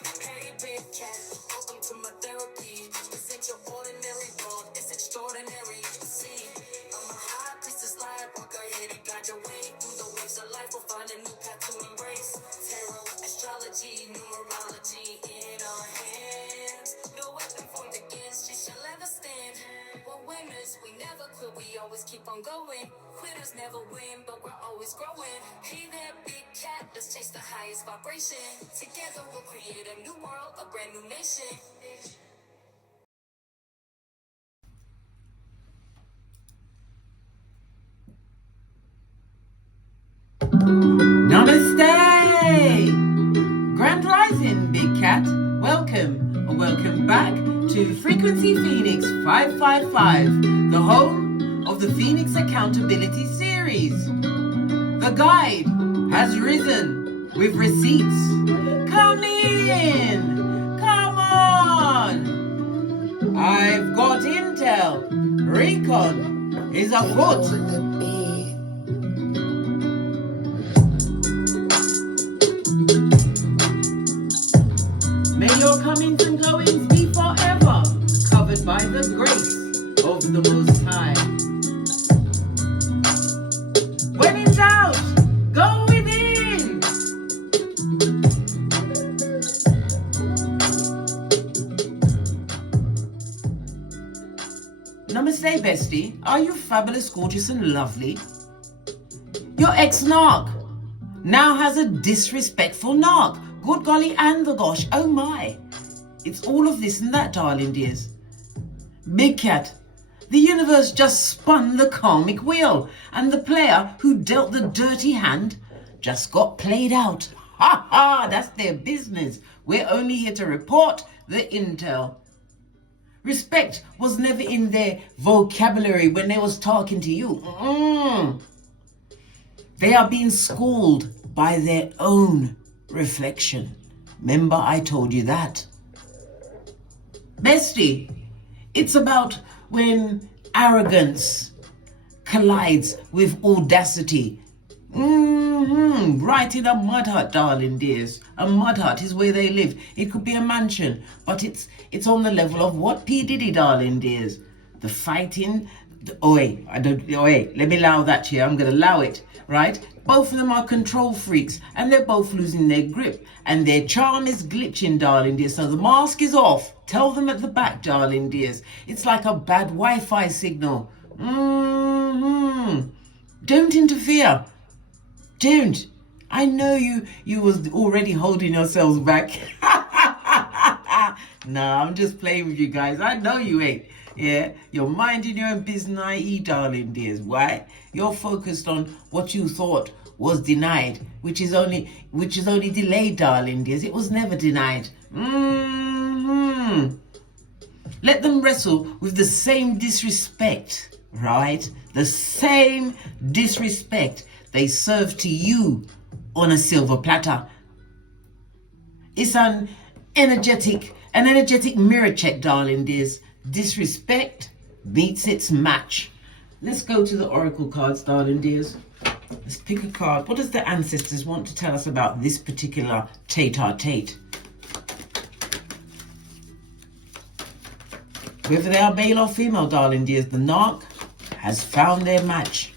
Hey, big cat, welcome to my therapy. This ain't your ordinary world, it's extraordinary. See, I'm a high priestess light, walk ahead and guide your way. Through the waves of life, we'll find a new path to embrace. Tarot, astrology, numerology in our hands. No weapon formed against you shall ever stand. We're winners, we never quit, we always keep on going. Quitters never win, but we're always growing. Hey there, big cat, let's chase the highest vibration. Together we'll create a new world, a brand new nation. Namaste! Grand Rising, Big Cat. Welcome back to Frequency Phoenix 555, the home of the Phoenix Accountability Series. The guide has risen with receipts. Come in! Come on! I've got intel. Recon is afoot. May your comings and goings be forever covered by the grace of the Most High. When in doubt, go within. Namaste, bestie. Are you fabulous, gorgeous, and lovely? Your ex-narc now has a disrespectful narc. Good golly and the gosh, oh my. It's all of this and that, darling dears. Big Cat, the universe just spun the karmic wheel, and the player who dealt the dirty hand just got played out. Ha ha, that's their business. We're only here to report the intel. Respect was never in their vocabulary when they was talking to you. They are being schooled by their own reflection. Remember I told you that. Bestie, it's about when arrogance collides with audacity. Right in a mud hut, darling dears. A mud hut is where they live. It could be a mansion, but it's on the level of what P. Diddy, darling dears. The fighting. Let me allow that here. I'm going to allow it, right? Both of them are control freaks, and they're both losing their grip, and their charm is glitching, darling dears. So the mask is off. Tell them at the back, darling dears. It's like a bad Wi-Fi signal. Don't interfere. Don't. I know you was already holding yourselves back. No, I'm just playing with you guys. I know you ain't. Yeah, you're minding your own business, i.e., darling dears. Why? You're focused on what you thought was denied, which is only delayed, darling dears. It was never denied. Let them wrestle with the same disrespect, right? The same disrespect they serve to you on a silver platter. It's an energetic mirror check, darling dears. Disrespect beats its match. Let's go to the oracle cards, darling dears. Let's pick a card. What does the ancestors want to tell us about this particular tete-a-tete? Whether they are male or female, darling dears, the narc has found their match.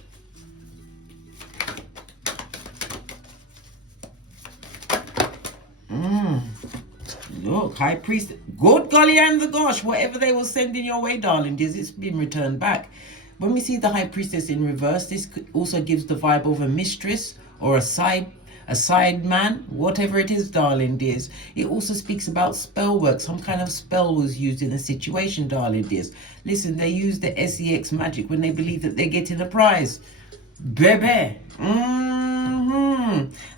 Look, High Priest, good golly and the gosh, whatever they will send in your way, darling dears, it's been returned back. When we see the High Priestess in reverse, this also gives the vibe of a mistress or a side man, whatever it is, darling dears. It also speaks about spell work. Some kind of spell was used in a situation, darling dears. Listen, they use the sex magic when they believe that they're getting a prize. Baby.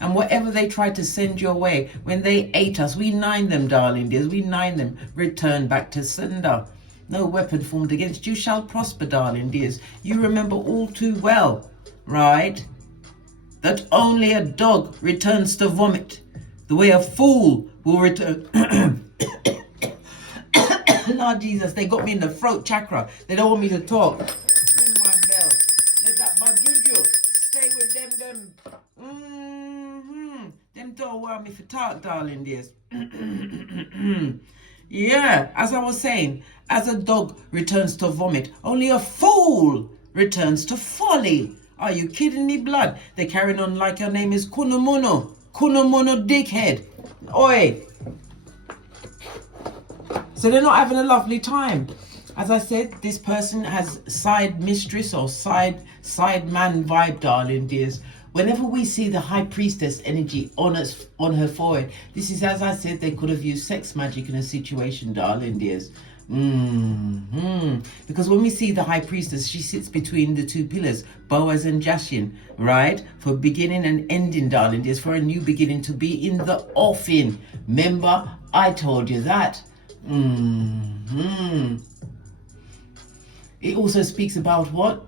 And whatever they try to send your way, when they ate us, we nine them, darling dears. We nine them. Return back to sender. No weapon formed against you shall prosper, darling dears. You remember all too well, right, that only a dog returns to vomit, the way a fool will return. Lord Jesus, they got me in the throat chakra. They don't want me to talk. Ring my bell. Let that bajuju stay with them Them don't want me for talk, darling dears. Yeah, as I was saying, as a dog returns to vomit, only a fool returns to folly. Are you kidding me, blood? They're carrying on like your name is Kunomono. Kunomono dickhead. Oi. So they're not having a lovely time. As I said, this person has side mistress or side man vibe, darling dears. Whenever we see the high priestess energy on her forehead, this is, as I said, they could have used sex magic in a situation, darling dears. Because when we see the high priestess, she sits between the two pillars, Boaz and Jashin, right? For beginning and ending, darling dears, for a new beginning, to be in the offing. Remember, I told you that. It also speaks about what?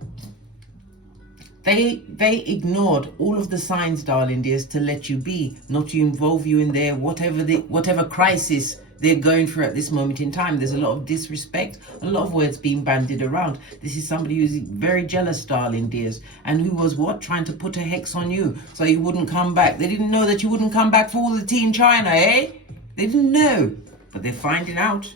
They ignored all of the signs, darling dears, to let you be, not to involve you in their whatever crisis they're going through at this moment in time. There's a lot of disrespect, a lot of words being bandied around. This is somebody who's very jealous, darling dears, and who was what? Trying to put a hex on you so you wouldn't come back. They didn't know that you wouldn't come back for all the tea in China, eh? They didn't know, but they're finding out.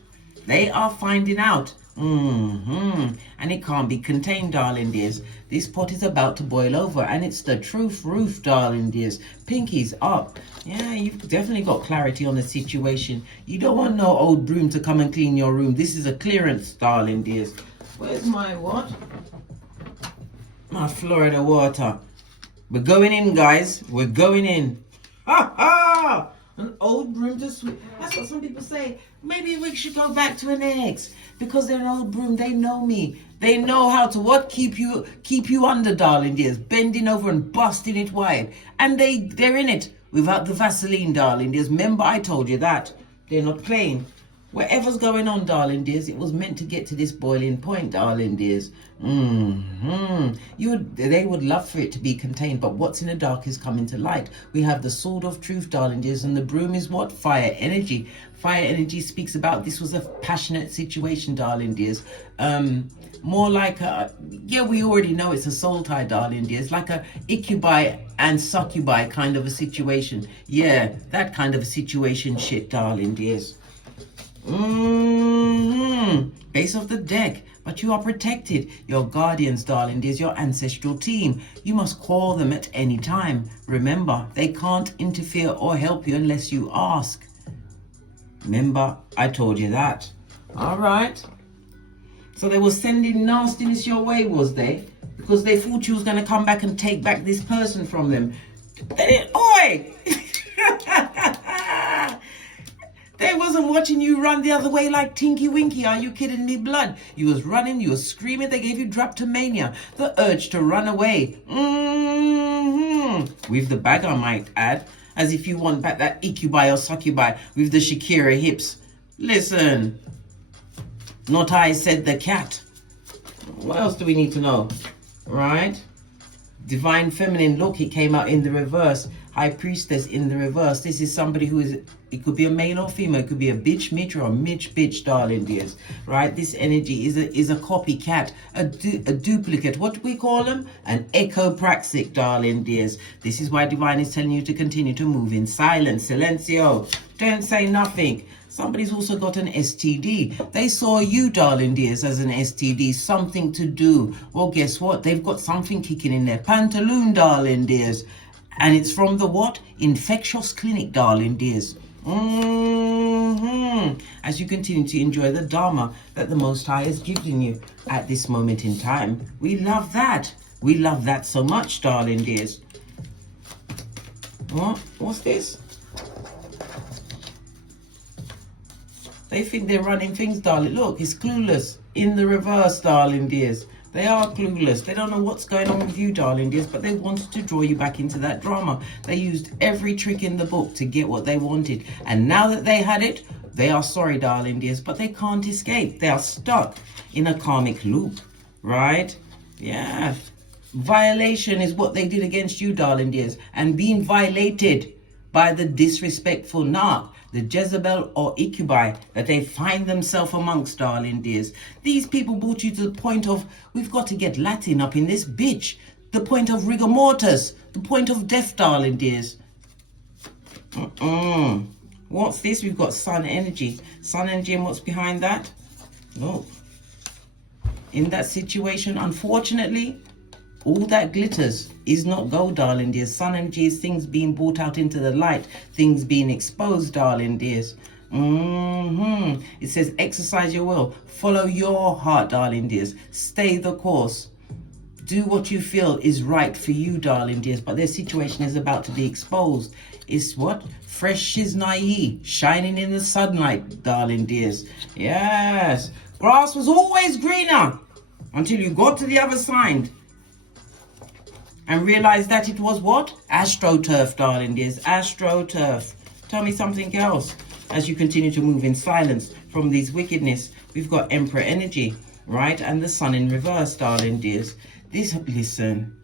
They are finding out. And it can't be contained, darling dears. This pot is about to boil over, and it's the truth roof, darling dears. Pinkies up. Yeah, you've definitely got clarity on the situation. You don't want no old broom to come and clean your room. This is a clearance, darling dears. Where's my what? My Florida water. We're going in, guys. We're going in. Ha ha! An old broom to sweep. That's what some people say. Maybe we should go back to an ex. Because they're an old broom. They know me. They know how to what? Keep you under, darling dears. Bending over and busting it wide. And they're in it without the Vaseline, darling dears. Remember, I told you that. They're not playing. Whatever's going on, darling dears, it was meant to get to this boiling point, darling dears. They would love for it to be contained, but what's in the dark is coming to light. We have the sword of truth, darling dears, and the broom is what? Fire energy. Fire energy speaks about this was a passionate situation, darling dears. More like we already know it's a soul tie, darling dears, like a incubi and succubi kind of a situation. Yeah, that kind of a situation shit, darling dears. Base of the deck, but you are protected. Your guardians, darling dears, your ancestral team. You must call them at any time. Remember, they can't interfere or help you unless you ask. Remember, I told you that. All right. So they were sending nastiness your way, was they? Because they thought you was going to come back and take back this person from them. Oi! They wasn't watching you run the other way like Tinky Winky. Are you kidding me, blood? You was running, you was screaming. They gave you drapetomania, the urge to run away. With the bag, I might add. As if you want back that incubi or succubi with the Shakira hips. Listen. Not I, said the cat. What else do we need to know? Right? Divine feminine, look, it came out in the reverse. High priestess in the reverse. This is somebody who is, it could be a male or female. It could be a bitch mitch or a mitch bitch, darling dears. Right? This energy is a copycat, a duplicate. What do we call them? An echopraxic, darling dears. This is why Divine is telling you to continue to move in silence. Silencio. Don't say nothing. Somebody's also got an STD. They saw you, darling dears, as an STD, something to do. Well, guess what? They've got something kicking in their pantaloon, darling dears. And it's from the what? Infectious clinic, darling dears. As you continue to enjoy the Dharma that the Most High is giving you at this moment in time. We love that. We love that so much, darling dears. What? What's this? They think they're running things, darling. Look, it's clueless. In the reverse, darling dears. They are clueless. They don't know what's going on with you, darling dears, but they wanted to draw you back into that drama. They used every trick in the book to get what they wanted. And now that they had it, they are sorry, darling dears, but they can't escape. They are stuck in a karmic loop, right? Yeah. Violation is what they did against you, darling dears. And being violated by the disrespectful Narc, the Jezebel or Incubi that they find themselves amongst, darling dears. These people brought you to the point of, we've got to get Latin up in this bitch. The point of rigor mortis, the point of death, darling dears. What's this? We've got sun energy. Sun energy, and what's behind that? Oh. In that situation, unfortunately, all that glitters is not gold, darling dears. Sun energy is things being brought out into the light, things being exposed, darling dears. It says exercise your will, follow your heart, darling dears. Stay the course. Do what you feel is right for you, darling dears. But their situation is about to be exposed. It's what? Fresh is naive, shining in the sunlight, darling dears. Yes. Grass was always greener until you got to the other side and realized that it was what? AstroTurf, darling dears. AstroTurf. Tell me something else. As you continue to move in silence from these wickedness, we've got Emperor energy, right? And the sun in reverse, darling dears. Listen,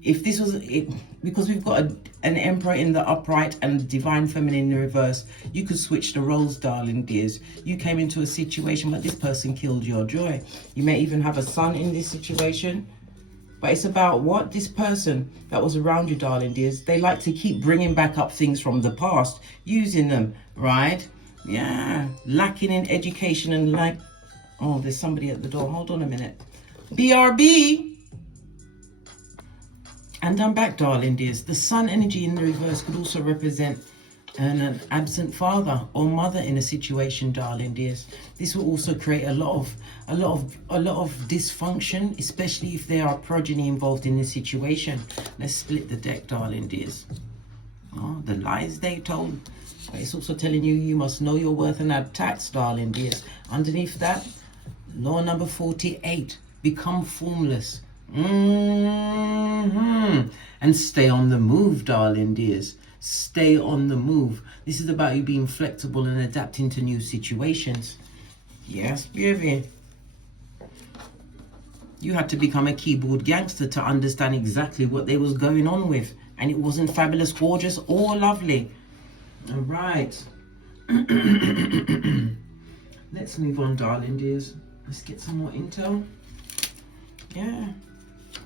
if this was it, because we've got an Emperor in the upright and Divine Feminine in the reverse, you could switch the roles, darling dears. You came into a situation, but this person killed your joy. You may even have a son in this situation. But it's about what? This person that was around you, darling dears, they like to keep bringing back up things from the past, using them, right? Yeah, lacking in education and like, oh, there's somebody at the door. Hold on a minute. BRB. And I'm back, darling dears. The sun energy in the reverse could also represent an absent father or mother in a situation, darling dears. This will also create a lot of dysfunction, especially if there are progeny involved in this situation. Let's split the deck, darling dears. Oh, the lies they told. But it's also telling you you must know your worth and add tax, darling dears. Underneath that, law number 48, become formless. And stay on the move, darling dears. Stay on the move. This is about you being flexible and adapting to new situations. Yes, baby. You had to become a keyboard gangster to understand exactly what they was going on with. And it wasn't fabulous, gorgeous, or lovely. All right. Let's move on, darling dears. Let's get some more intel. Yeah.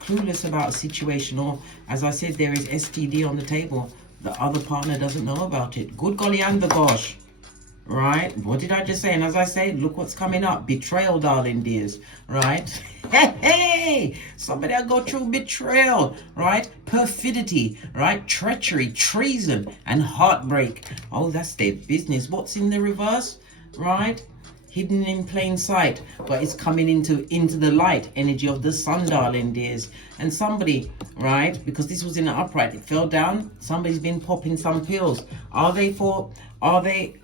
Clueless about a situation, or as I said, there is STD on the table. The other partner doesn't know about it. Good golly and the gosh. Right? What did I just say? And as I say, look what's coming up. Betrayal, darling dears. Right? Hey! Somebody I go through betrayal. Right? Perfidy. Right? Treachery, treason, and heartbreak. Oh, that's their business. What's in the reverse? Right? Hidden in plain sight, but it's coming into the light energy of the sun, darling dears. And somebody, right, because this was in an upright, it fell down. Somebody's been popping some pills. Are they from the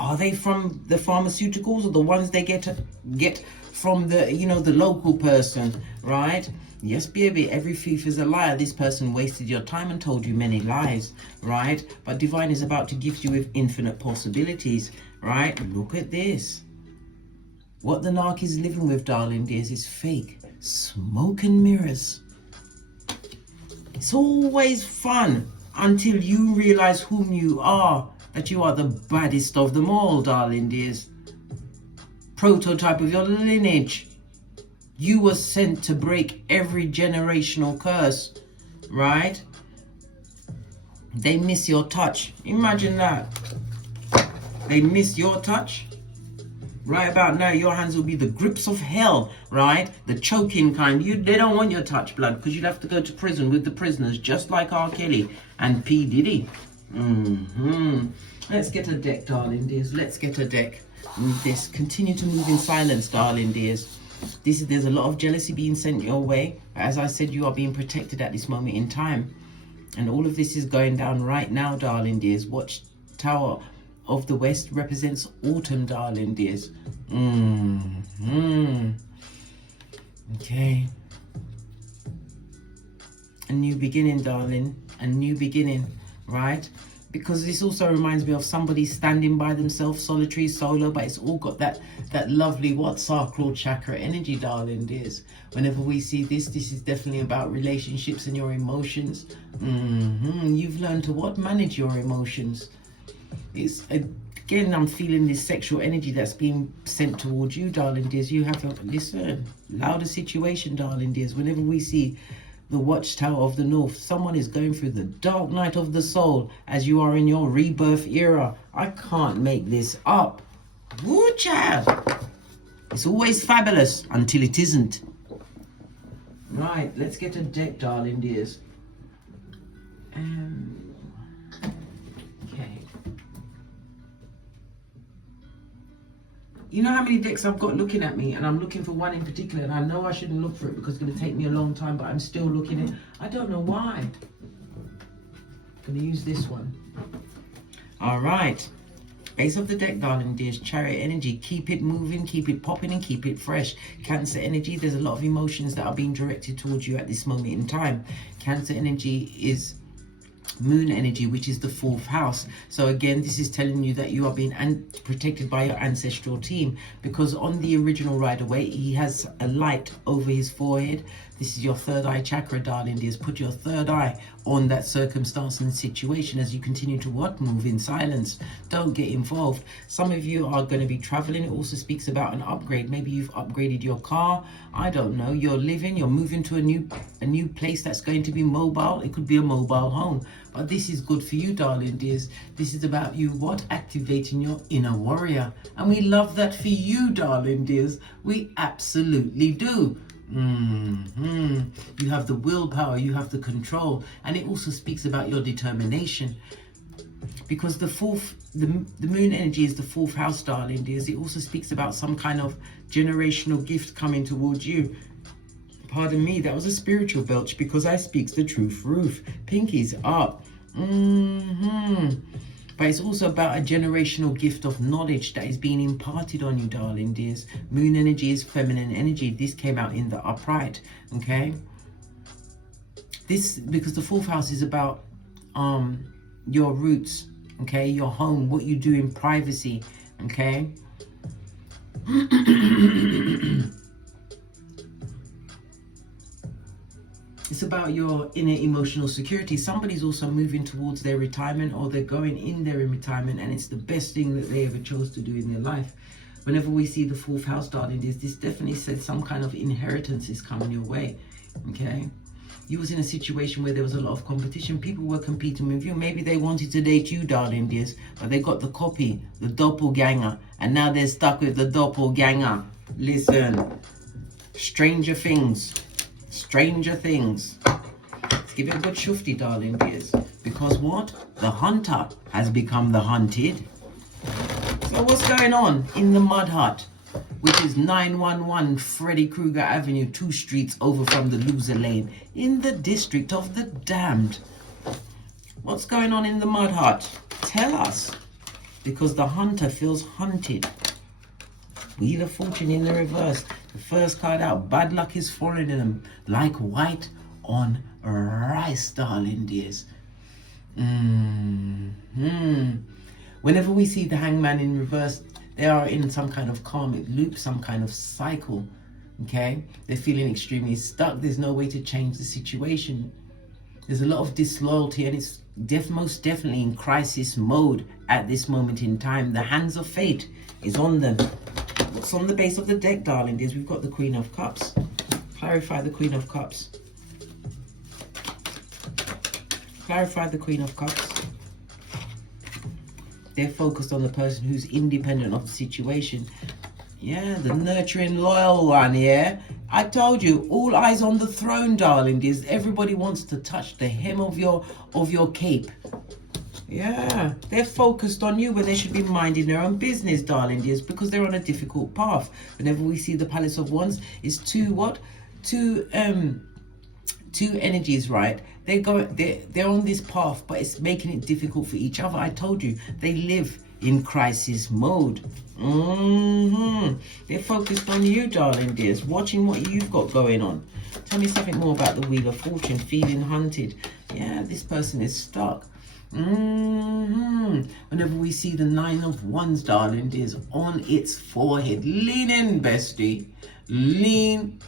pharmaceuticals, or the ones they get from the the local person, right? Yes, baby, every thief is a liar. This person wasted your time and told you many lies, right? But divine is about to gift you with infinite possibilities, right? Look at this. What the Narc is living with, darling dears, is fake. Smoke and mirrors. It's always fun until you realize whom you are, that you are the baddest of them all, darling dears. Prototype of your lineage. You were sent to break every generational curse, right? They miss your touch. Imagine that. They miss your touch. Right about now, your hands will be the grips of hell, right? The choking kind. They don't want your touch, blood, because you'd have to go to prison with the prisoners, just like R. Kelly and P. Diddy. Let's get a deck, darling dears. Let's get a deck. Move this. Continue to move in silence, darling dears. There's a lot of jealousy being sent your way. As I said, you are being protected at this moment in time. And all of this is going down right now, darling dears. Watch Tower of the West represents autumn, darling dears. Okay. A new beginning, darling. A new beginning, right? Because this also reminds me of somebody standing by themselves, solitary, solo, but it's all got that lovely sacral chakra energy, darling dears. Whenever we see this is definitely about relationships and your emotions. You've learned to manage your emotions. It's again, I'm feeling this sexual energy that's being sent towards you, darling dears. You have listen, louder situation, darling dears. Whenever we see the Watchtower of the North. Someone is going through the dark night of the soul as you are in your rebirth era. I can't make this up. Woo, child. It's always fabulous until it isn't. Right, let's get a deck, darling dears. Okay. You know how many decks I've got looking at me, and I'm looking for one in particular, and I know I shouldn't look for it because it's going to take me a long time, but I'm still looking at it. I don't know why. I'm going to use this one. All right. Base of the deck, darling dears, Chariot energy. Keep it moving, keep it popping, and keep it fresh. Cancer energy, there's a lot of emotions that are being directed towards you at this moment in time. Cancer energy is moon energy, which is the 4th house. So again, this is telling you that you are being protected by your ancestral team, because on the original Rider-Waite, he has a light over his forehead. This is your third eye chakra, darling dears. Put your third eye on that circumstance and situation as you continue to what? Move in silence. Don't get involved. Some of you are going to be traveling. It also speaks about an upgrade. Maybe you've upgraded your car. I don't know. You're moving to a new place that's going to be mobile. It could be a mobile home. But this is good for you, darling dears. This is about you what? Activating your inner warrior. And we love that for you, darling dears. We absolutely do. You have the willpower, you have the control, and it also speaks about your determination, because the moon energy is the 4th house, darling dears. It also speaks about some kind of generational gift coming towards you. Pardon me, that was a spiritual belch, because I speaks the truth. Roof, pinkies up. But it's also about a generational gift of knowledge that is being imparted on you, darling dears. Moon energy is feminine energy. This came out in the upright, okay? This, because the 4th house is about your roots, okay? Your home, what you do in privacy, okay? It's about your inner emotional security. Somebody's also moving towards their retirement, or they're going in there in retirement, and it's the best thing that they ever chose to do in their life. Whenever we see the 4th house, darling, this definitely says some kind of inheritance is coming your way, okay? You was in a situation where there was a lot of competition. People were competing with you. Maybe they wanted to date you, darling dears, but they got the copy, the doppelganger, and now they're stuck with the doppelganger. Listen, stranger things. Stranger things. Let's give it a good shufty, darling dears. Because what? The hunter has become the hunted. So what's going on in the Mud Hut, which is 911 Freddy Krueger Avenue, 2 streets over from the Loser Lane, in the district of the damned? What's going on in the Mud Hut? Tell us. Because the hunter feels hunted. Wheel of Fortune in the reverse. The first card out. Bad luck is following them like white on rice, darling dears. Whenever we see the Hangman in reverse, they are in some kind of karmic loop, some kind of cycle, okay? They're feeling extremely stuck. There's no way to change the situation. There's a lot of disloyalty, and it's most definitely in crisis mode at this moment in time. The hands of fate is on them. What's on the base of the deck, darling dears? We've got the Queen of Cups. Clarify the Queen of Cups. Clarify the Queen of Cups. They're focused on the person who's independent of the situation. Yeah, the nurturing, loyal one, yeah? I told you, all eyes on the throne, darling dears. Everybody wants to touch the hem of your cape. Yeah, they're focused on you when they should be minding their own business, darling dears, because they're on a difficult path. Whenever we see the Palace of Wands, it's two energies, right? They're on this path, but it's making it difficult for each other. I told you, they live in crisis mode. They're focused on you, darling dears, watching what you've got going on. Tell me something more about the Wheel of Fortune. Feeling hunted. Yeah, this person is stuck. Whenever we see the 9 of Wands, darling dears, on its forehead, lean in, bestie, lean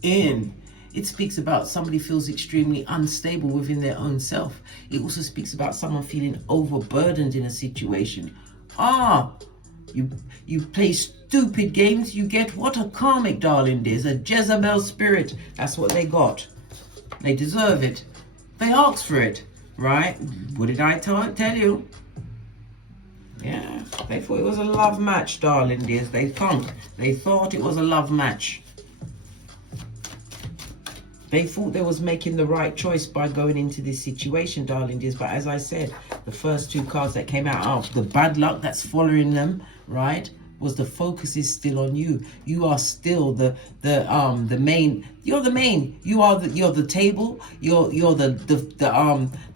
in. It speaks about somebody feels extremely unstable within their own self. It also speaks about someone feeling overburdened in a situation. You play stupid games, you get what? A karmic, darling dears, a Jezebel spirit. That's what they got. They deserve it. They asked for it, right? What did I tell you? Yeah, they thought it was a love match, darling dears. They thought it was a love match. They thought they was making the right choice by going into this situation, darling dears. But as I said, the first two cards that came out of the bad luck that's following them, right, was the focus is still on you. You are still the main. You're the main. You're the table. You're the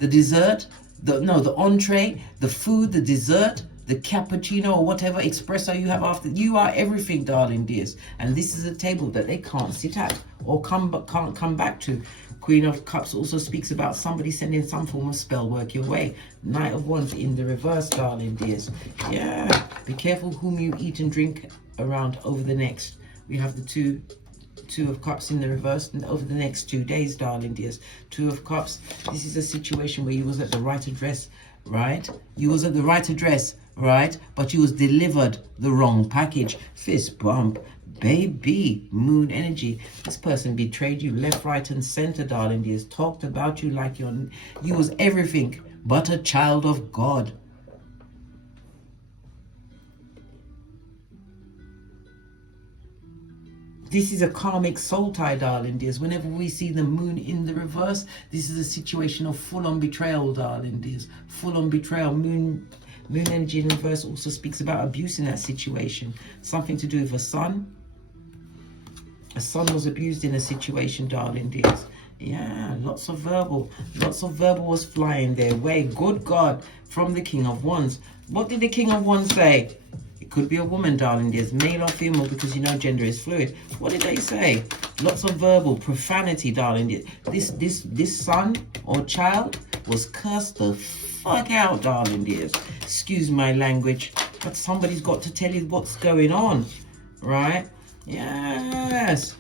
dessert. The entree, the food, the dessert, the cappuccino or whatever espresso you have after. You are everything, darling dears. And this is a table that they can't sit at or can't come back to. Queen of Cups also speaks about somebody sending some form of spell work your way. Knight of Wands in the reverse, darling dears. Yeah, be careful whom you eat and drink around over the next. We have the two of Cups in the reverse and over the next 2 days, darling dears. Two of Cups, this is a situation where you was at the right address, right? You was at the right address, right? But you was delivered the wrong package. Fist bump, baby, moon energy. This person betrayed you left, right and center, darling dears. Talked about you like you was everything but a child of God. This is a karmic soul tie, darling dears. Whenever we see the moon in the reverse, this is a situation of full-on betrayal, darling dears. Full-on betrayal. Moon energy in reverse also speaks about abuse in that situation. Something to do with a son. A son was abused in a situation, darling dears. Yeah, lots of verbal was flying their way. Good God, from the King of Wands. What did the King of Wands say? It could be a woman, darling dears, male or female, because you know gender is fluid. What did they say? Lots of verbal profanity, darling dears. This son or child was cursed the fuck out, darling dears. Excuse my language, but somebody's got to tell you what's going on, right? Yes.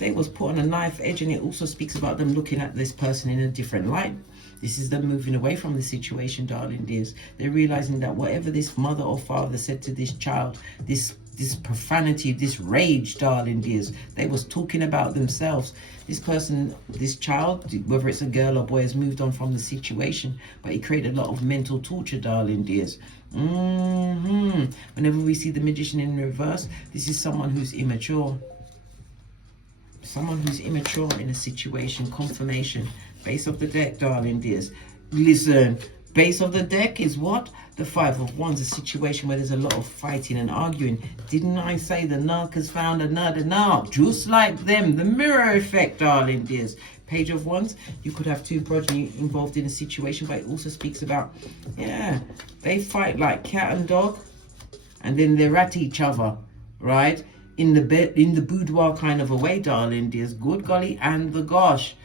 They was put on a knife edge, and it also speaks about them looking at this person in a different light. This is them moving away from the situation, darling dears. They're realizing that whatever this mother or father said to this child, this profanity, this rage, darling dears, they was talking about themselves. This person, this child, whether it's a girl or boy, has moved on from the situation, but it created a lot of mental torture, darling dears. Whenever we see the Magician in reverse, this is someone who's immature. Someone who's immature in a situation. Confirmation. Base of the deck, darling dears. Listen, base of the deck is what? The Five of Wands, a situation where there's a lot of fighting and arguing. Didn't I say the Narc has found another Narc? Just like them. The mirror effect, darling dears. Page of Wands, you could have two progeny involved in a situation, but it also speaks about, yeah, they fight like cat and dog, and then they're at each other, right? In the bed, in the boudoir kind of a way, darling dears. Good golly and the gosh.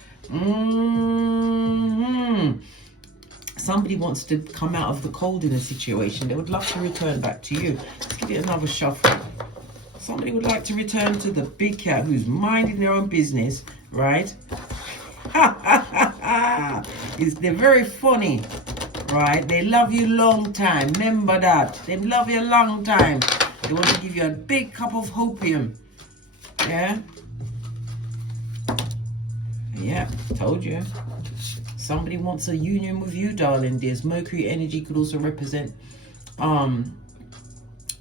Somebody wants to come out of the cold in a situation. They would love to return back to you. Let's give it another shuffle. Somebody would like to return to the big cat who's minding their own business, right? They're very funny, right? They love you long time. Remember that. They love you a long time. They want to give you a big cup of hopium. Yeah? Yeah, told you. Somebody wants a union with you, darling dears. Mercury energy could also represent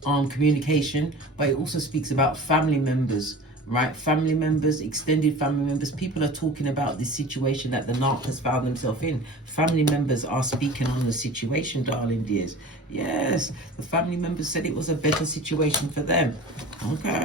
communication, but it also speaks about family members, right? Family members, extended family members. People are talking about this situation that the Narc has found himself in. Family members are speaking on the situation, darling dears. Yes, the family members said it was a better situation for them. Okay,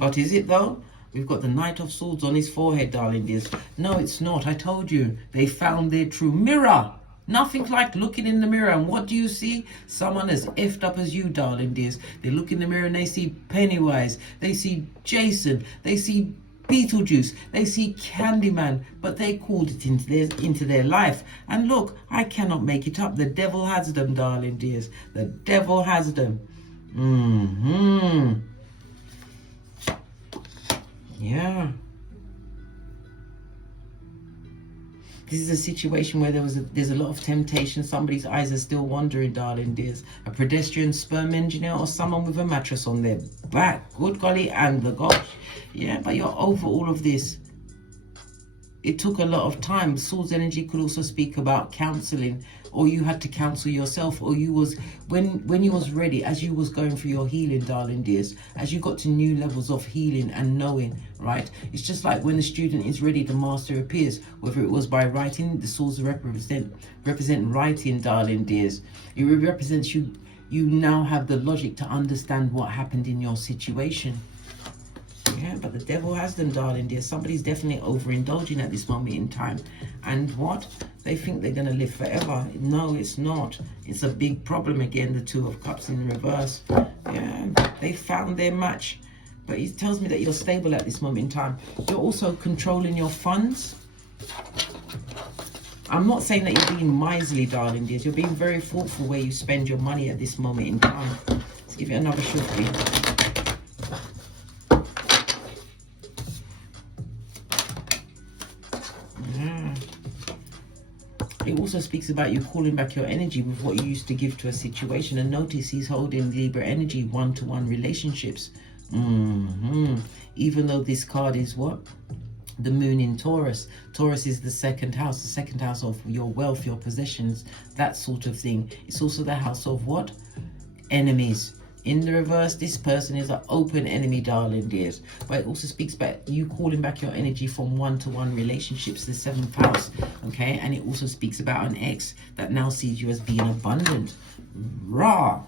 but is it though? We've got the Knight of Swords on his forehead, darling dears. No, it's not. I told you. They found their true mirror. Nothing like looking in the mirror. And what do you see? Someone as effed up as you, darling dears. They look in the mirror and they see Pennywise. They see Jason. They see Beetlejuice. They see Candyman. But they called it into their life. And look, I cannot make it up. The devil has them, darling dears. The devil has them. Yeah. This is a situation where there's a lot of temptation. Somebody's eyes are still wandering, darling dears. A pedestrian sperm engineer or someone with a mattress on their back. Good golly and the gosh. Yeah, but you're over all of this. it took a lot of time. Swords energy could also speak about counseling, or you had to counsel yourself, or you was, when you was ready, as you was going through your healing, darling dears, as you got to new levels of healing and knowing, right? It's just like when the student is ready, the master appears, whether it was by writing. The swords represent writing, darling dears. It represents you now have the logic to understand what happened in your situation. Yeah, but the devil has them, darling dear. Somebody's definitely overindulging at this moment in time. And what? They think they're going to live forever. No, it's not. It's a big problem again, the Two of Cups in reverse. Yeah, they found their match. But he tells me that you're stable at this moment in time. You're also controlling your funds. I'm not saying that you're being miserly, darling dears. You're being very thoughtful where you spend your money at this moment in time. Let's give it another shuffle. It also speaks about you calling back your energy with what you used to give to a situation. And notice he's holding Libra energy, one-to-one relationships. Even though this card is what? The moon in Taurus. Taurus is the second house of your wealth, your possessions, that sort of thing. It's also the house of what? Enemies. In the reverse, this person is an open enemy, darling dears. But it also speaks about you calling back your energy from one-to-one relationships, the 7th house, okay? And it also speaks about an ex that now sees you as being abundant. Raw.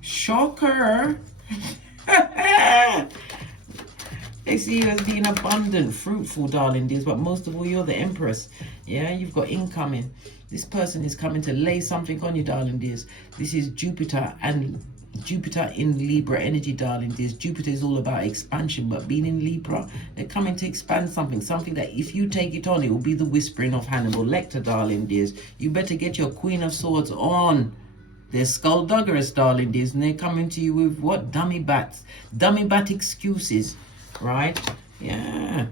Shocker. They see you as being abundant, fruitful, darling dears. But most of all, you're the Empress. Yeah, you've got incoming. This person is coming to lay something on you, darling dears. This is Jupiter, and Jupiter in Libra energy, darling dears. Jupiter is all about expansion, but being in Libra, they're coming to expand something that if you take it on, it will be the whispering of Hannibal Lecter, darling dears. You better get your Queen of Swords on. They're skullduggerous, darling dears, and they're coming to you with what? Dummy bat excuses, right? Yeah.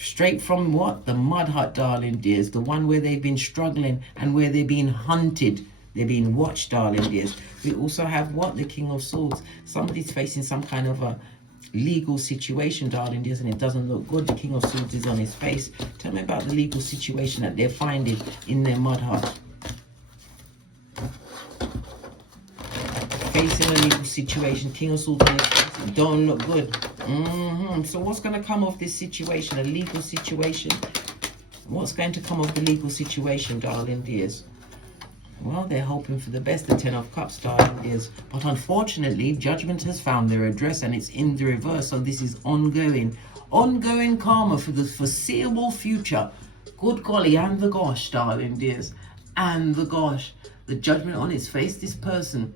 Straight from what? The mud hut, darling dears. The one where they've been struggling and where they're being hunted. They're being watched, darling dears. We also have what? The King of Swords. Somebody's facing some kind of a legal situation, darling dears, and it doesn't look good. The King of Swords is on his face. Tell me about the legal situation that they're finding in their mud hut. Facing a legal situation. King of Swords on his face. Don't look good. So what's going to come of this situation? A legal situation? What's going to come of the legal situation, darling dears? Well, they're hoping for the best, the 10 of Cups, darling dears. But unfortunately, judgment has found their address and it's in the reverse. So this is ongoing karma for the foreseeable future. Good golly, and the gosh, darling dears. And the gosh. The judgment on its face, this person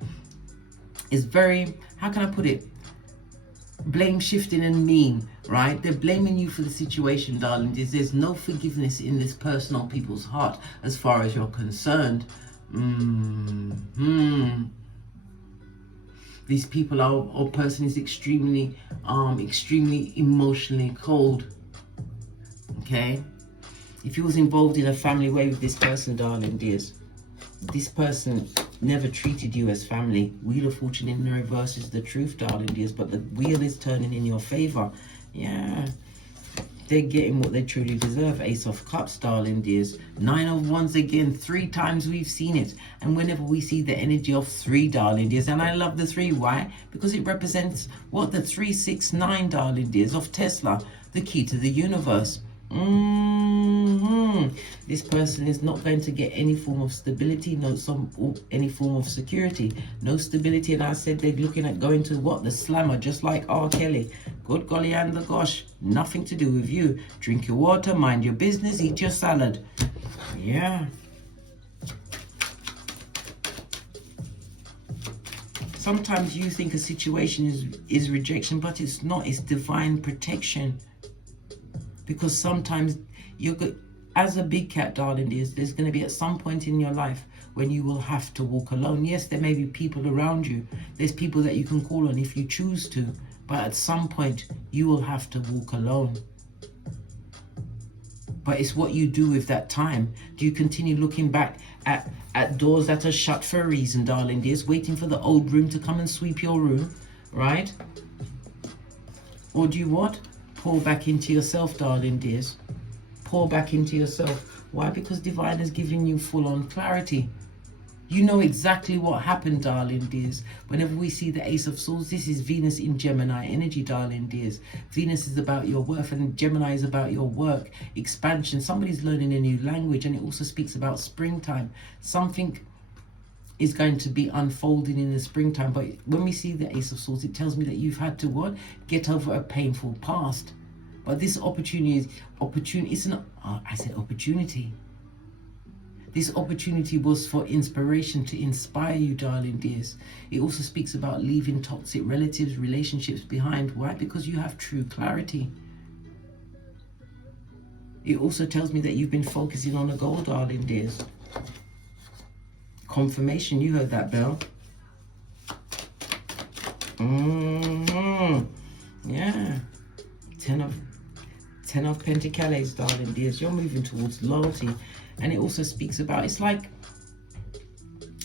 is very, how can I put it? Blame shifting and mean, right? They're blaming you for the situation, darling. There's no forgiveness in this person or people's heart as far as you're concerned. These people are, or person is extremely emotionally cold. Okay? If you was involved in a family way with this person, darling dears, this person never treated you as family. Wheel of Fortune in the reverse is the truth, darling dears, but the wheel is turning in your favor. Yeah, they're getting what they truly deserve. Ace of Cups, darling dears. 9 of Wands again. 3 times we've seen it, and whenever we see the energy of 3, darling dears, and I love the 3. Why? Because it represents what? The 369, darling dears, of Tesla, the key to the universe. This person is not going to get any form of stability, any form of security, no stability. And I said they're looking at going to what? The slammer, just like R. Kelly. Good golly and the gosh, nothing to do with you. Drink your water, mind your business, eat your salad. Yeah. Sometimes you think a situation is rejection, but it's not. It's divine protection. Because sometimes you're good. As a big cat, darling dears, there's going to be at some point in your life when you will have to walk alone. Yes, there may be people around you. There's people that you can call on if you choose to. But at some point, you will have to walk alone. But it's what you do with that time. Do you continue looking back at doors that are shut for a reason, darling dears, waiting for the old room to come and sweep your room, right? Or do you what? Pour back into yourself, darling dears. Pour back into yourself. Why? Because divine has given you full-on clarity. You know exactly what happened, darling dears. Whenever we see the Ace of Swords, this is Venus in Gemini energy, darling dears. Venus is about your worth and Gemini is about your work, expansion. Somebody's learning a new language, and it also speaks about springtime. Something is going to be unfolding in the springtime. But when we see the Ace of Swords, it tells me that you've had to what? Get over a painful past. But this opportunity it's an I said opportunity. This opportunity was for inspiration, to inspire you, darling dears. It also speaks about leaving toxic relatives, relationships behind. Why? Because you have true clarity. It also tells me that you've been focusing on a goal, darling dears. Confirmation, you heard that bell. Yeah. Ten of Pentacles, darling dears. You're moving towards loyalty. And it also speaks about, it's like,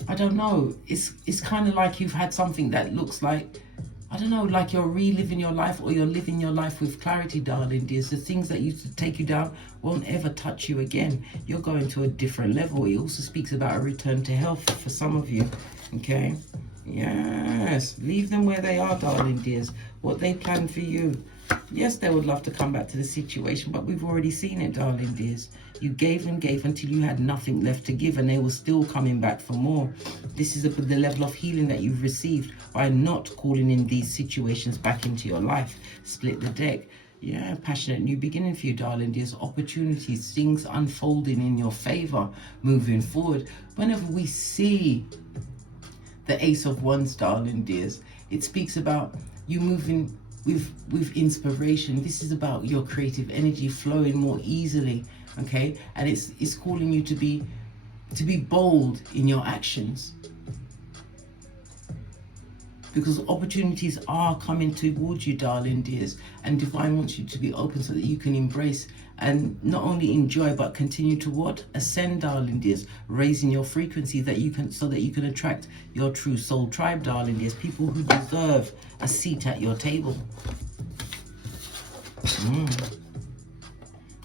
I don't know, it's kind of like you've had something that looks like, I don't know, like you're reliving your life, or you're living your life with clarity, darling dears. The things that used to take you down won't ever touch you again. You're going to a different level. It also speaks about a return to health for some of you, okay? Yes, leave them where they are, darling dears. What they planned for you. Yes, they would love to come back to the situation, but we've already seen it, darling dears. You gave and gave until you had nothing left to give, and they were still coming back for more. This is the level of healing that you've received by not calling in these situations back into your life. Split the deck. Yeah, passionate new beginning for you, darling dears. Opportunities, things unfolding in your favor, moving forward. Whenever we see the Ace of Wands, darling dears, it speaks about you moving with inspiration. This is about your creative energy flowing more easily, okay? And it's calling you to be bold in your actions, because opportunities are coming towards you, darling dears, and divine wants you to be open so that you can embrace and not only enjoy but continue to what? Ascend, darling dears, raising your frequency so that you can attract your true soul tribe, darling dears, people who deserve a seat at your table.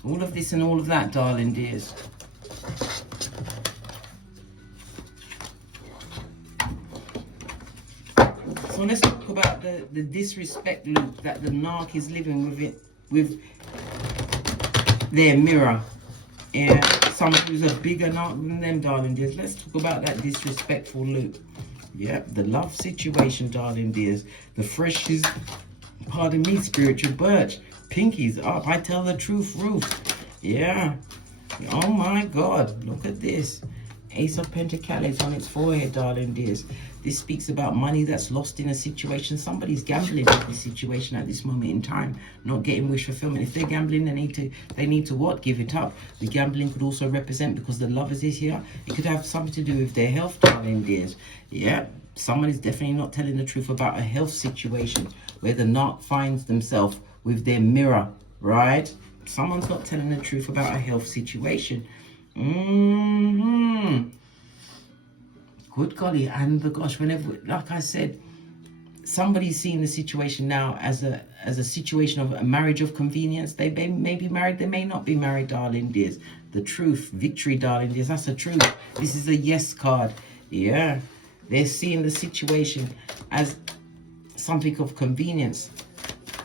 All of this and all of that, darling dears. So let's talk about the disrespect loop that the Narc is living with their mirror. Yeah, someone who's a bigger Narc than them, darling dears. Let's talk about that disrespectful loop. Yep, the love situation, darling dears. The fresh is, pardon me, spiritual birch. Pinkies up. I tell the truth, Ruth. Yeah. Oh my God. Look at this. Ace of Pentacles on its forehead, darling dears. This speaks about money that's lost in a situation. Somebody's gambling with this situation at this moment in time, not getting wish fulfillment. If they're gambling, they need to what? Give it up. The gambling could also represent, because the Lovers is here, it could have something to do with their health, darling dears. Yeah, someone is definitely not telling the truth about a health situation where the Narc finds themselves with their mirror, right? Someone's not telling the truth about a health situation. Good golly, and the gosh, whenever, like I said, somebody's seeing the situation now as a situation of a marriage of convenience. They may be married, they may not be married, darling dears. The truth, victory, darling dears, that's the truth. This is a yes card. Yeah, they're seeing the situation as something of convenience.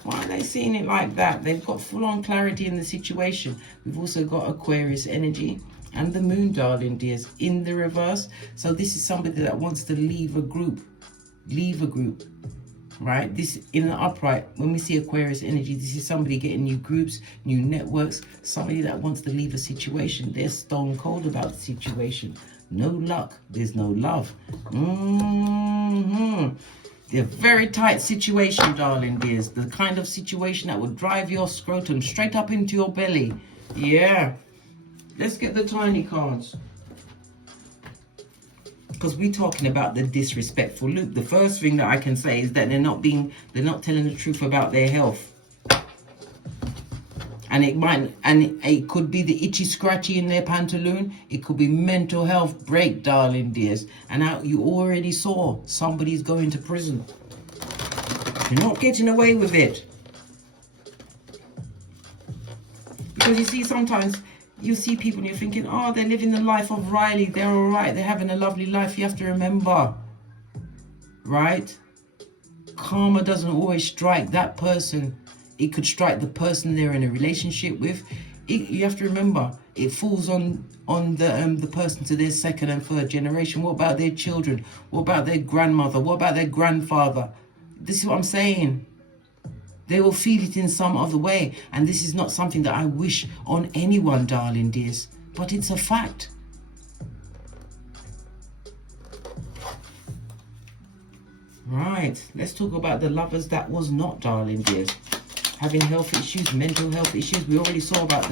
Why are they seeing it like that? They've got full-on clarity in the situation. We've also got Aquarius energy and the moon, darling dears, in the reverse. So this is somebody that wants to leave a group, right? This in the upright, when we see Aquarius energy, this is somebody getting new groups, new networks, somebody that wants to leave a situation. They're stone cold about the situation. No luck, there's no love. They're very tight situation, darling dears. The kind of situation that would drive your scrotum straight up into your belly. Yeah. Let's get the tiny cards, because we're talking about the disrespectful loop. The first thing that I can say is that they're not telling the truth about their health. And it could be the itchy scratchy in their pantaloon. It could be mental health break, darling dears. And now you already saw somebody's going to prison. You're not getting away with it. Because you see, sometimes you see people and you're thinking, oh, they're living the life of Riley. They're all right. They're having a lovely life. You have to remember, right? Karma doesn't always strike that person. It could strike the person they're in a relationship with. You have to remember, it falls on the person to their second and third generation. What about their children? What about their grandmother? What about their grandfather? This is what I'm saying. They will feel it in some other way. And this is not something that I wish on anyone, darling dears. But it's a fact. Right. Let's talk about the lovers that was not, darling dears. Having health issues, mental health issues. We already saw about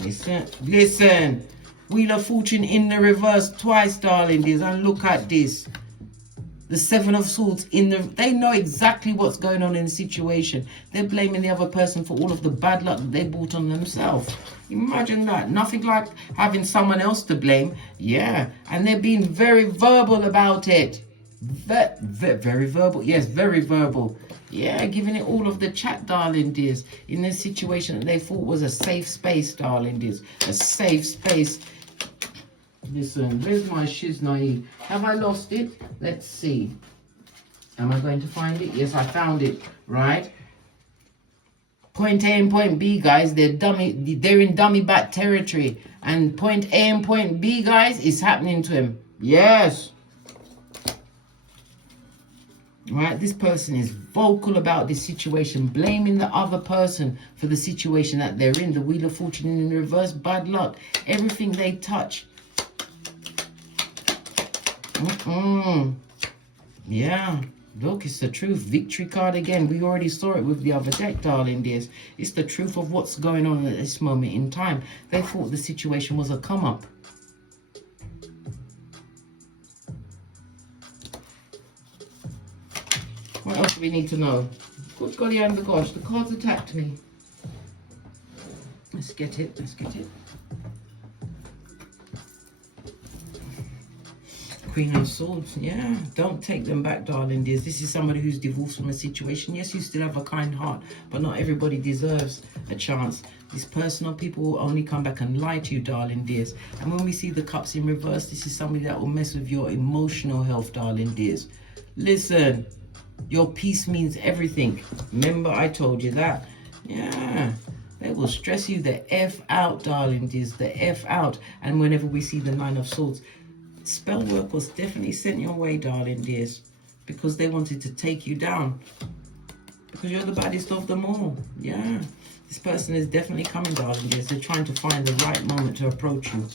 Listen. Wheel of Fortune in the reverse twice, darling dears. And look at this. The Seven of Swords they know exactly what's going on in the situation. They're blaming the other person for all of the bad luck that they brought on themselves. Imagine that. Nothing like having someone else to blame. Yeah. And they're being very verbal about it. Very verbal. Yes, very verbal. Yeah, giving it all of the chat, darling dears. In a situation that they thought was a safe space, darling dears. A safe space. Listen, where's my shiznai? Have I lost it? Let's see. Am I going to find it? Yes, I found it. Right. Point A and point B, guys, they're in dummy bat territory. And point A and point B, guys, is happening to him. Yes. Right, this person is vocal about this situation, blaming the other person for the situation that they're in. The Wheel of Fortune in reverse, bad luck. Everything they touch. Yeah, look, it's the truth. Victory card again. We already saw it with the other deck, darling dears. It's the truth of what's going on at this moment in time. They thought the situation was a come up. What else do we need to know? Good golly and the gosh, the cards attacked me. Let's get it. Queen of Swords, yeah. Don't take them back, darling dears. This is somebody who's divorced from a situation. Yes, you still have a kind heart, but not everybody deserves a chance. This person or people will only come back and lie to you, darling dears. And when we see the cups in reverse, this is somebody that will mess with your emotional health, darling dears. Listen, your peace means everything. Remember, I told you that. Yeah. They will stress you the F out, darling dears. The F out. And whenever we see the Nine of Swords, spell work was definitely sent your way, darling dears, because they wanted to take you down, because you're the baddest of them all. Yeah, this person is definitely coming, darling dears. They're trying to find the right moment to approach you.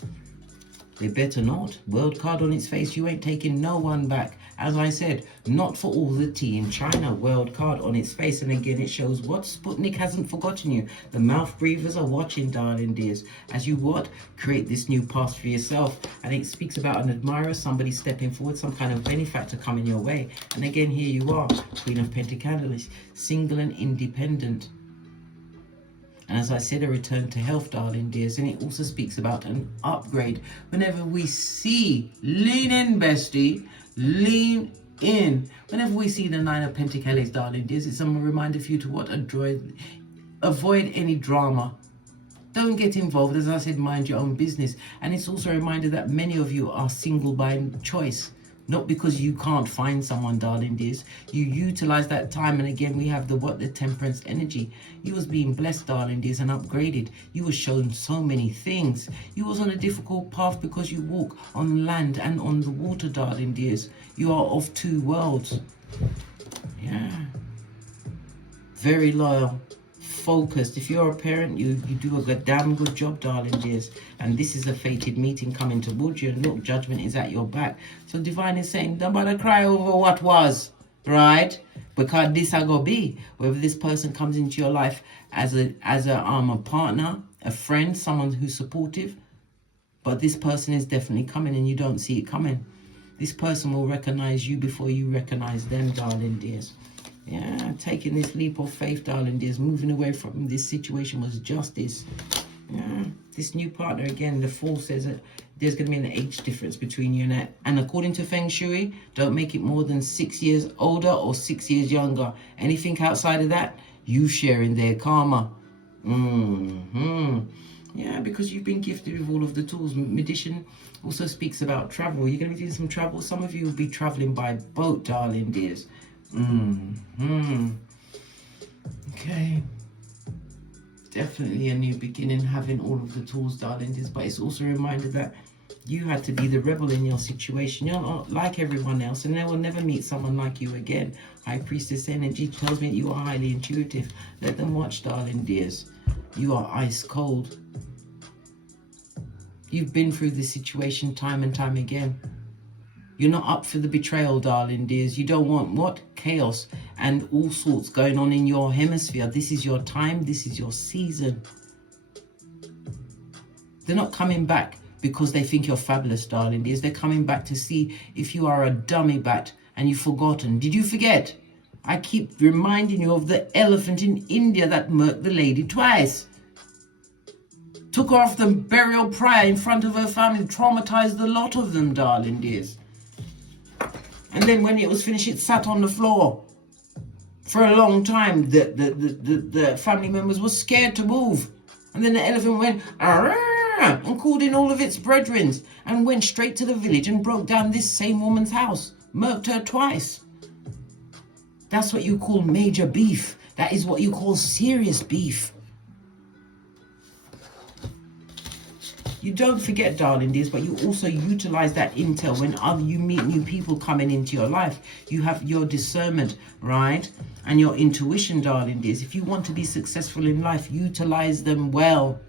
They better not. World card on its face. You ain't taking no one back. As I said, not for all the tea in China. World card on its face. And again, it shows what? Sputnik hasn't forgotten you. The mouth breathers are watching, darling dears. As you what? Create this new path for yourself. And it speaks about an admirer, somebody stepping forward, some kind of benefactor coming your way. And again, here you are. Queen of Pentacles. Single and independent. And as I said, a return to health, darling dears. And it also speaks about an upgrade. Whenever we see, lean in, bestie, lean in. Whenever we see the Nine of Pentacles, darling dears, it's a reminder for you to what? Avoid any drama. Don't get involved. As I said, mind your own business. And it's also a reminder that many of you are single by choice. Not because you can't find someone, darling dears. You utilize that time. And again, we have the temperance energy. You was being blessed, darling dears, and upgraded. You was shown so many things. You was on a difficult path because you walk on land and on the water, darling dears. You are of two worlds. Yeah. Very loyal. Focused. If you're a parent, you do a damn good job, darling dears. And this is a fated meeting coming towards you. And look, judgment is at your back. So divine is saying, don't bother cry over what was, right? Because this I go be. Whether this person comes into your life as a partner, a friend, someone who's supportive, but this person is definitely coming and you don't see it coming. This person will recognize you before you recognize them, darling dears. Yeah, taking this leap of faith, darling dears, moving away from this situation was justice. Yeah, this new partner, again, the Fool says that there's going to be an age difference between you and that. And according to Feng Shui, don't make it more than 6 years older or 6 years younger. Anything outside of that, you share in their karma. Yeah, because you've been gifted with all of the tools. Magician also speaks about travel. You're going to be doing some travel. Some of you will be traveling by boat, darling dears. Okay. Definitely a new beginning, having all of the tools, darling dears. But it's also a reminder that you had to be the rebel in your situation. You're not like everyone else, and they will never meet someone like you again. High Priestess energy tells me you are highly intuitive. Let them watch, darling dears. You are ice cold. You've been through this situation time and time again. You're not up for the betrayal, darling dears. You don't want what? Chaos and all sorts going on in your hemisphere. This is your time. This is your season. They're not coming back because they think you're fabulous, darling dears. They're coming back to see if you are a dummy bat and you've forgotten. Did you forget? I keep reminding you of the elephant in India that murked the lady twice. Took her off the burial pyre in front of her family, traumatized the lot of them, darling dears. And then when it was finished, it sat on the floor for a long time. The family members were scared to move. And then the elephant went, "Arrgh," and called in all of its brethren and went straight to the village and broke down this same woman's house, murked her twice. That's what you call major beef. That is what you call serious beef. You don't forget, darling dears, but you also utilize that intel when you meet new people coming into your life. You have your discernment, right? And your intuition, darling dears. If you want to be successful in life, utilize them well.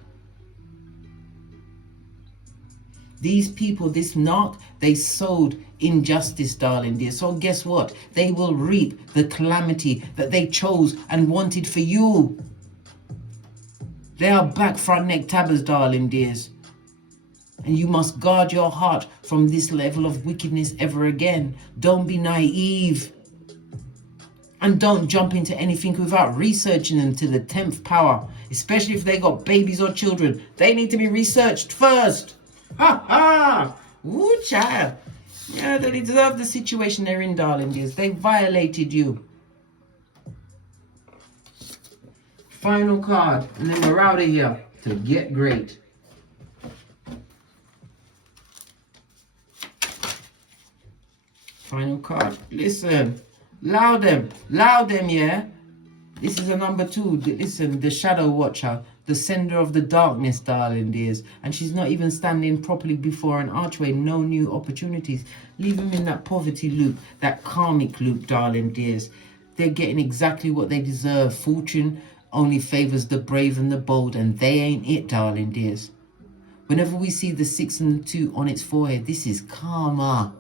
These people, this narc, they sowed injustice, darling dear. So guess what? They will reap the calamity that they chose and wanted for you. They are back front neck tabbers, darling dears. And you must guard your heart from this level of wickedness ever again. Don't be naive. And don't jump into anything without researching them to the 10th power. Especially if they got babies or children. They need to be researched first. Ha ha! Ooh, child. Yeah, they deserve the situation they're in, darling dears. They violated you. Final card. And then we're out of here to get great. Final card. Listen. Loud them, yeah? This is a number 2. Listen, the shadow watcher, the sender of the darkness, darling dears. And she's not even standing properly before an archway. No new opportunities. Leave them in that poverty loop, that karmic loop, darling dears. They're getting exactly what they deserve. Fortune only favors the brave and the bold, and they ain't it, darling dears. Whenever we see the 6 and the 2 on its forehead, this is karma.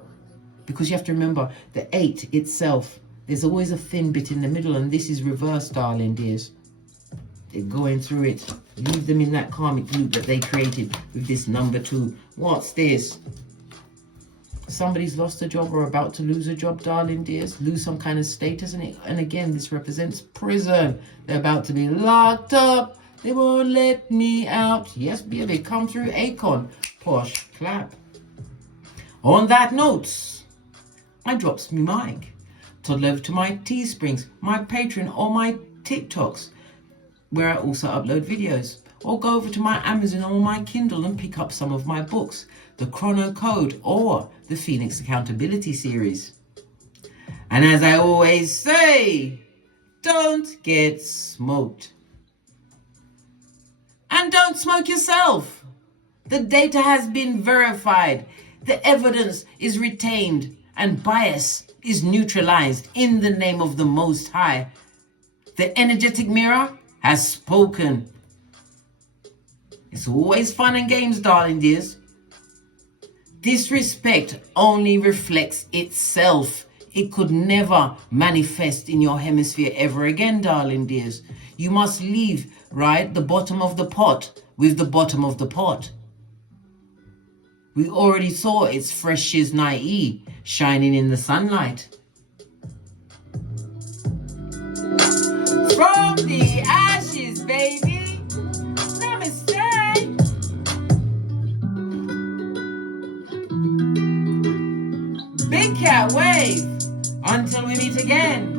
Because you have to remember, the 8 itself, there's always a thin bit in the middle, and this is reversed, darling dears. They're going through it. Leave them in that karmic loop that they created with this number 2. What's this? Somebody's lost a job or about to lose a job, darling dears. Lose some kind of status. And again, this represents prison. They're about to be locked up. They won't let me out. Yes, baby, come through Akon. Posh, clap. On that note, I drops me mic. Toddle over to my Teesprings, my Patreon, or my TikToks, where I also upload videos. Or go over to my Amazon or my Kindle and pick up some of my books, the Chrono Code or the Phoenix Accountability series. And as I always say, don't get smoked. And don't smoke yourself. The data has been verified. The evidence is retained. And bias is neutralized in the name of the Most High. The energetic mirror has spoken. It's always fun and games, darling dears. Disrespect only reflects itself. It could never manifest in your hemisphere ever again, darling dears. You must leave, right, the bottom of the pot with the bottom of the pot. We already saw its fresh shiznai shining in the sunlight. From the ashes, baby. Namaste. Big cat wave. Until we meet again.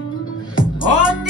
On